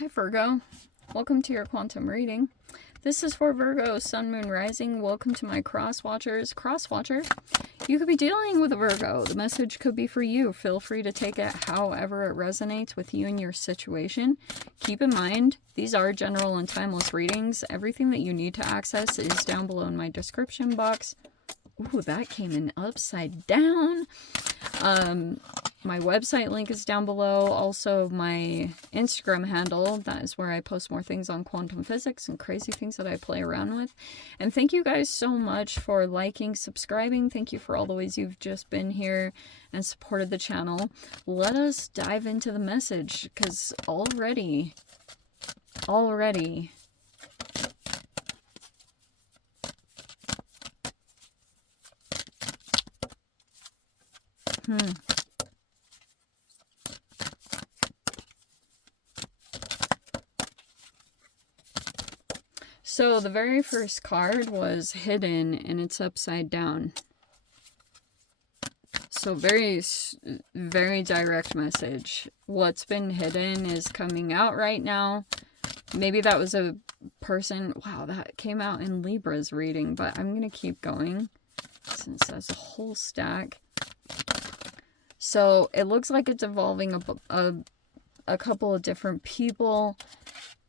Hi Virgo, welcome to your quantum reading. This is for Virgo, Sun, Moon, Rising. Welcome to my cross watchers. Cross watcher, you could be dealing with a Virgo. The message could be for you. Feel free to take it however it resonates with you and your situation. Keep in mind, these are general and timeless readings. Everything that you need to access is down below in my description box. Ooh, that came in upside down. My website link is down below. Also, my Instagram handle. That is where I post more things on quantum physics and crazy things that I play around with. And thank you guys so much for liking, subscribing. Thank you for all the ways you've just been here and supported the channel. Let us dive into the message, because already... So the very first card was hidden and it's upside down. So very direct message. What's been hidden is coming out right now. Maybe that was a person. Wow, that came out in Libra's reading, but I'm going to keep going since that's a whole stack. So it looks like it's involving a couple of different people.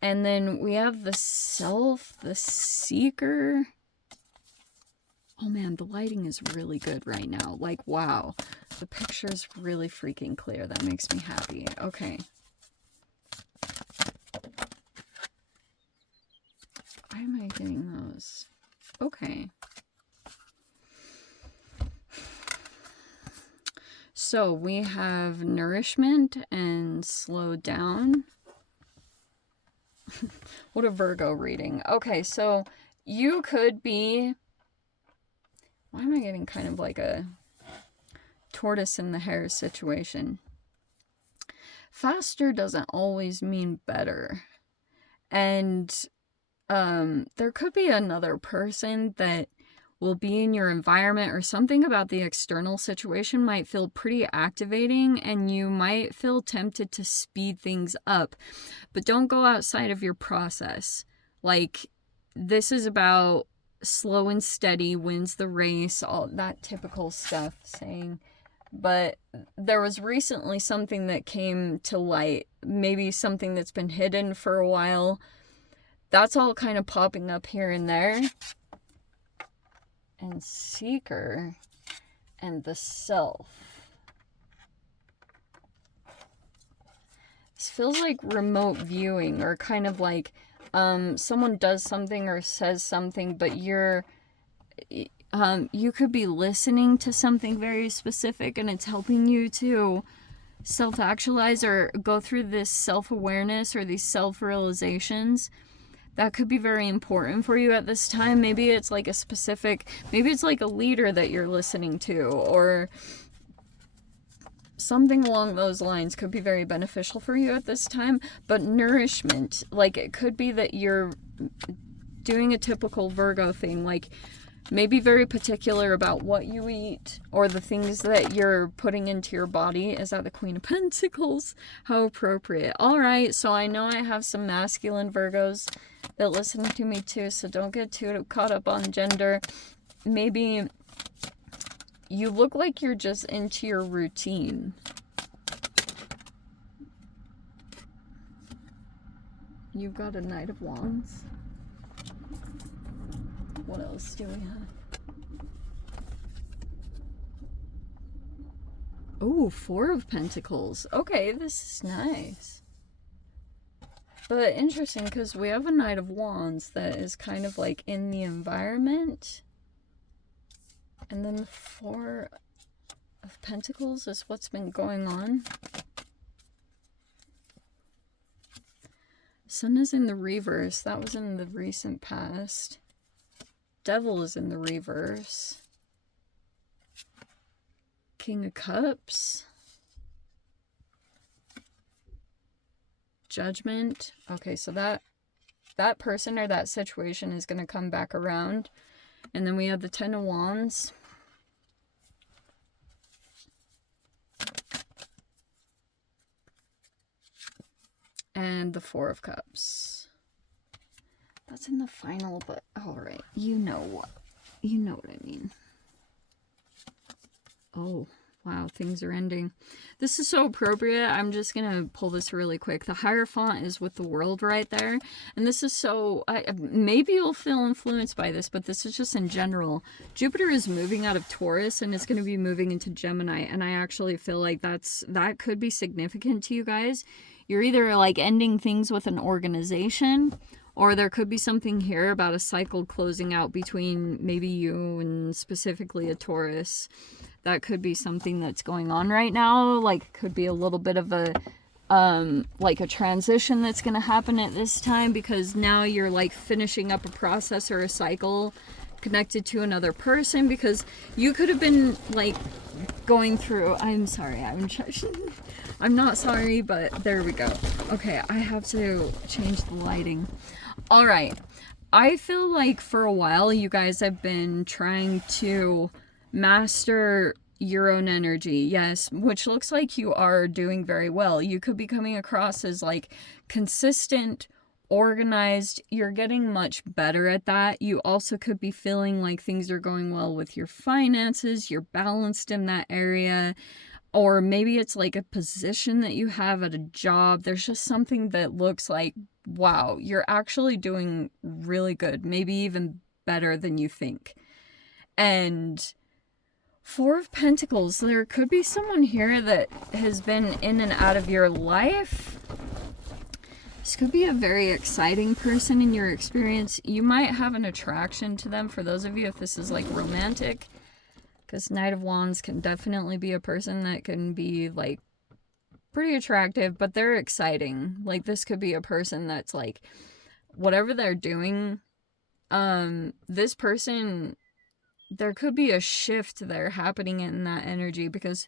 And then we have the self, the seeker. Oh man, the lighting is really good right now. Like, wow. The picture's really freaking clear. That makes me happy. Okay. Why am I getting those? Okay. So we have nourishment and slow down. What a Virgo reading. Okay, so you could be... Why am I getting kind of like a tortoise in the hare situation? Faster doesn't always mean better. And there could be another person that will be in your environment, or something about the external situation might feel pretty activating, and you might feel tempted to speed things up. But don't go outside of your process. Like, this is about slow and steady wins the race, all that typical stuff saying. But there was recently something that came to light, maybe something that's been hidden for a while. That's all kind of popping up here and there. And seeker and the self. This feels like remote viewing, or kind of like someone does something or says something, but you could be listening to something very specific and it's helping you to self-actualize or go through this self-awareness or these self-realizations. That could be very important for you at this time. Maybe it's like a specific, maybe it's like a leader that you're listening to, or something along those lines could be very beneficial for you at this time. But nourishment, like it could be that you're doing a typical Virgo thing, like maybe very particular about what you eat or the things that you're putting into your body. Is that the Queen of Pentacles? How appropriate. All right, so I know I have some masculine Virgos that listen to me too, so don't get too caught up on gender. Maybe you look like you're just into your routine. You've got a Knight of Wands. What else do we have? Oh, Four of Pentacles. Okay, this is nice. But interesting, because we have a Knight of Wands that is kind of like in the environment. And then the Four of Pentacles is what's been going on. Sun is in the reverse. That was in the recent past. Devil is in the reverse. King of Cups. Judgment. Okay, so that person or that situation is going to come back around. And then we have the Ten of Wands. and the Four of Cups. That's in the final, but alright. You know what I mean. Oh, wow, things are ending. This is so appropriate. I'm just gonna pull this really quick. The Hierophant is with the World right there. And this is so... maybe you'll feel influenced by this, but this is just in general. Jupiter is moving out of Taurus and it's going to be moving into Gemini. And I actually feel like that could be significant to you guys. You're either like ending things with an organization, or there could be something here about a cycle closing out between maybe you and specifically a Taurus. That could be something that's going on right now. Like, could be a little bit of a, like a transition that's going to happen at this time, because now you're like finishing up a process or a cycle connected to another person, because you could have been like going through, I'm sorry, I'm not sorry, but there we go. Okay, I have to change the lighting. All right. I feel like for a while you guys have been trying to master your own energy, yes, which looks like you are doing very well. You could be coming across as like consistent, organized. You're getting much better at that. You also could be feeling like things are going well with your finances. You're balanced in that area. Or maybe it's like a position that you have at a job. There's just something that looks like, wow, you're actually doing really good. Maybe even better than you think. And Four of Pentacles, there could be someone here that has been in and out of your life. This could be a very exciting person in your experience. You might have an attraction to them, for those of you if this is like romantic. Because Knight of Wands can definitely be a person that can be like pretty attractive, but they're exciting. Like, this could be a person that's like, whatever they're doing, this person, there could be a shift there happening in that energy, because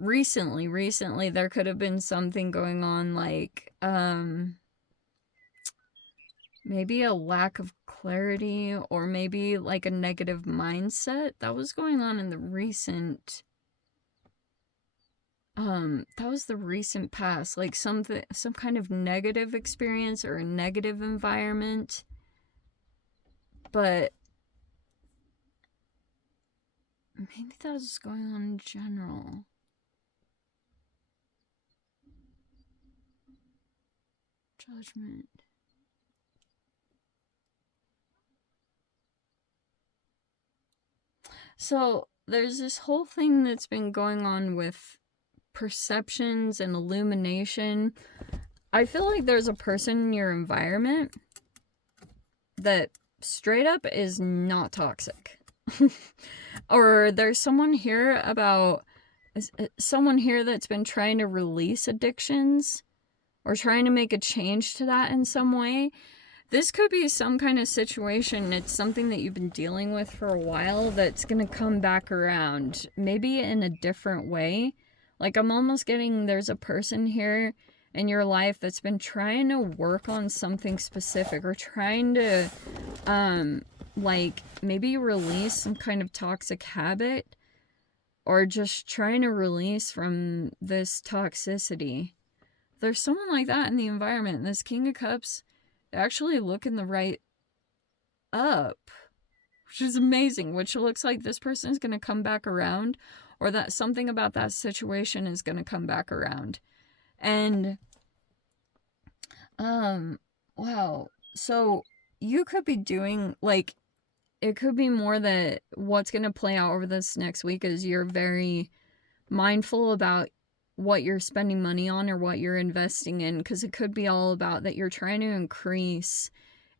recently there could have been something going on, like maybe a lack of clarity, or maybe like a negative mindset that was going on in the recent that was the recent past, like some kind of negative experience or a negative environment. But maybe that was going on in general. Judgment. So there's this whole thing that's been going on with perceptions and illumination. I feel like there's a person in your environment that straight up is not toxic. Or there's someone here that's been trying to release addictions or trying to make a change to that in some way. This could be some kind of situation. It's something that you've been dealing with for a while that's going to come back around, maybe in a different way. Like, I'm almost getting there's a person here in your life that's been trying to work on something specific, or trying to like maybe release some kind of toxic habit, or just trying to release from this toxicity. There's someone like that in the environment. This King of Cups actually looking the right up, which is amazing, which looks like this person is going to come back around, or that something about that situation is going to come back around. And wow, so you could be doing, like, it could be more that what's going to play out over this next week is you're very mindful about what you're spending money on or what you're investing in, because it could be all about that you're trying to increase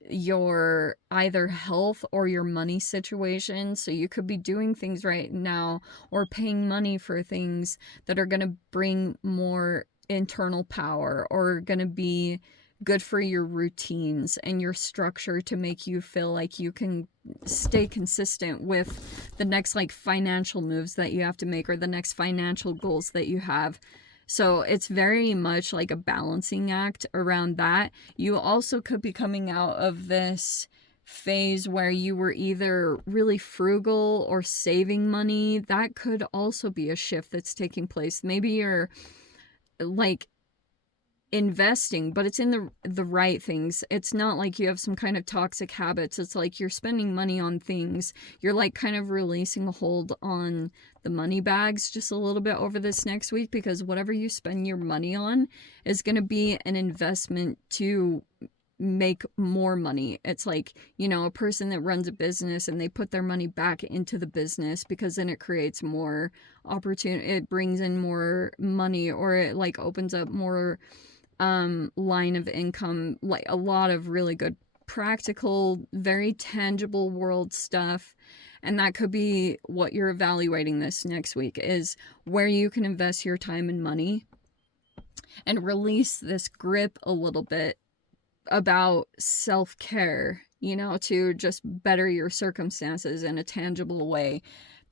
your either health or your money situation. So you could be doing things right now or paying money for things that are going to bring more internal power, or going to be good for your routines and your structure to make you feel like you can stay consistent with the next like financial moves that you have to make, or the next financial goals that you have. So it's very much like a balancing act around that. You also could be coming out of this phase where you were either really frugal or saving money. That could also be a shift that's taking place. Maybe you're like, investing, but it's in the right things. It's not like you have some kind of toxic habits. It's like you're spending money on things. You're like kind of releasing a hold on the money bags just a little bit over this next week, because whatever you spend your money on is going to be an investment to make more money. It's like, you know, a person that runs a business and they put their money back into the business, because then it creates more opportunity, it brings in more money, or it like opens up more line of income, like a lot of really good practical, very tangible world stuff. And that could be what you're evaluating this next week, is where you can invest your time and money and release this grip a little bit about self-care, you know, to just better your circumstances in a tangible way.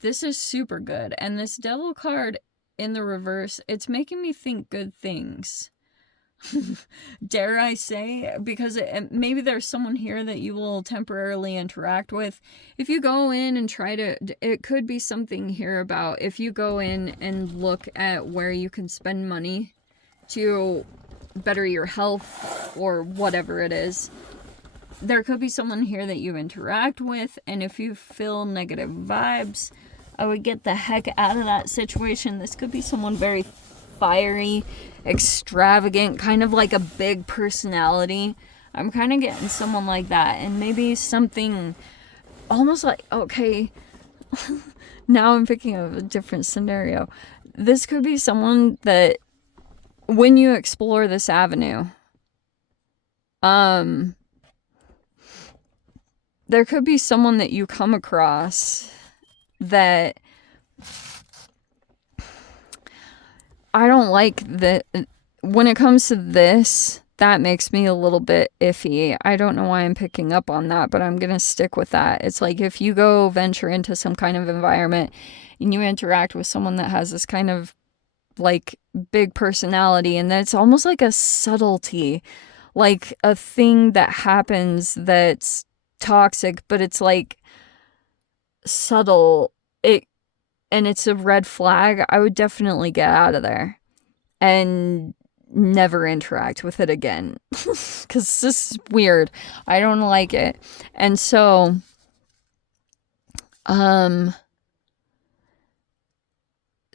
This is super good. And this Devil card in the reverse, it's making me think good things. Dare I say, because maybe there's someone here that you will temporarily interact with. If you go in and try to, it could be something here about if you go in and look at where you can spend money to better your health or whatever it is, there could be someone here that you interact with, and if you feel negative vibes, I would get the heck out of that situation. This could be someone very fiery, extravagant, kind of like a big personality. I'm kind of getting someone like that, and maybe something almost like, okay, now I'm picking up a different scenario. This could be someone that when you explore this avenue, there could be someone that you come across that I don't like. That when it comes to this, that makes me a little bit iffy. I don't know why I'm picking up on that, but I'm gonna stick with that. It's like if you go venture into some kind of environment and you interact with someone that has this kind of like big personality, and that's almost like a subtlety, like a thing that happens that's toxic, but it's like subtle, and it's a red flag, I would definitely get out of there and never interact with it again, because this is weird. I don't like it. And so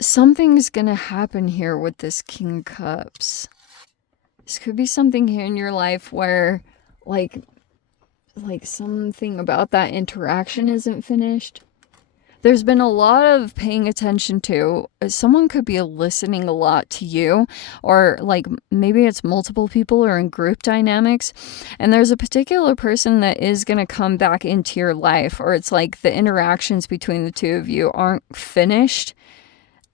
something's gonna happen here with this King of Cups. This could be something here in your life where like something about that interaction isn't finished. There's been a lot of paying attention to. Someone could be listening a lot to you, or like maybe it's multiple people or in group dynamics, and there's a particular person that is going to come back into your life, or it's like the interactions between the two of you aren't finished,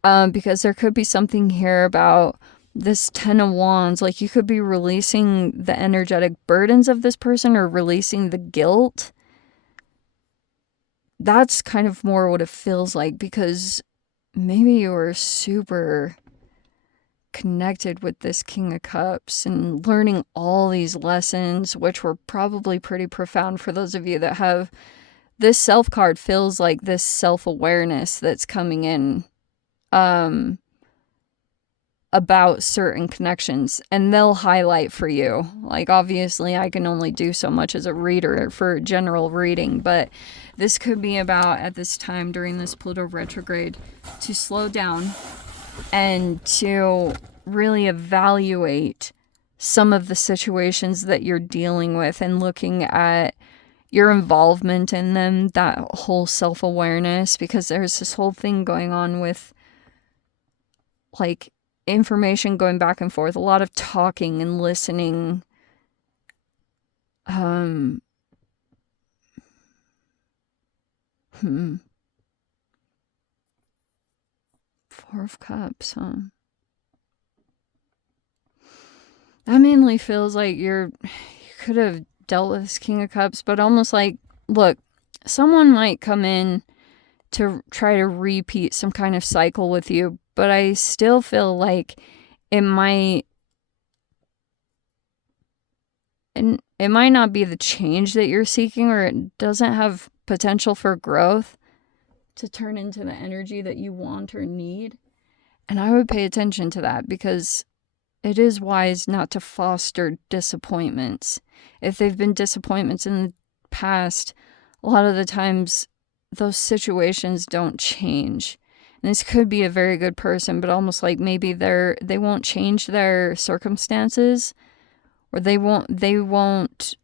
because there could be something here about this Ten of Wands. Like you could be releasing the energetic burdens of this person, or releasing the guilt. That's kind of more what it feels like, because maybe you were super connected with this King of Cups and learning all these lessons, which were probably pretty profound for those of you that have this self card. Feels like this self-awareness that's coming in about certain connections, and they'll highlight for you. Like obviously I can only do so much as a reader for general reading, but this could be about, at this time during this Pluto retrograde, to slow down and to really evaluate some of the situations that you're dealing with and looking at your involvement in them, that whole self-awareness, because there's this whole thing going on with like information going back and forth, a lot of talking and listening. Four of Cups, huh? That mainly feels like you could have dealt with this King of Cups, but almost like, look, someone might come in to try to repeat some kind of cycle with you, but I still feel like it might not be the change that you're seeking, or it doesn't have potential for growth to turn into the energy that you want or need. And I would pay attention to that, because it is wise not to foster disappointments. If they've been disappointments in the past, a lot of the times those situations don't change. And this could be a very good person, but almost like maybe they won't change their circumstances, or they won't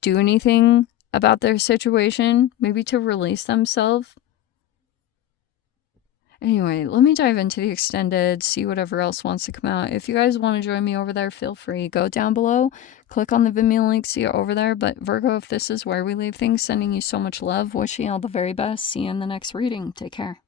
do anything about their situation, maybe to release themselves. Anyway, let me dive into the extended, see whatever else wants to come out. If you guys want to join me over there, feel free. Go down below, click on the Venmo link, see it over there. But Virgo, if this is where we leave things, sending you so much love, wishing you all the very best. See you in the next reading. Take care.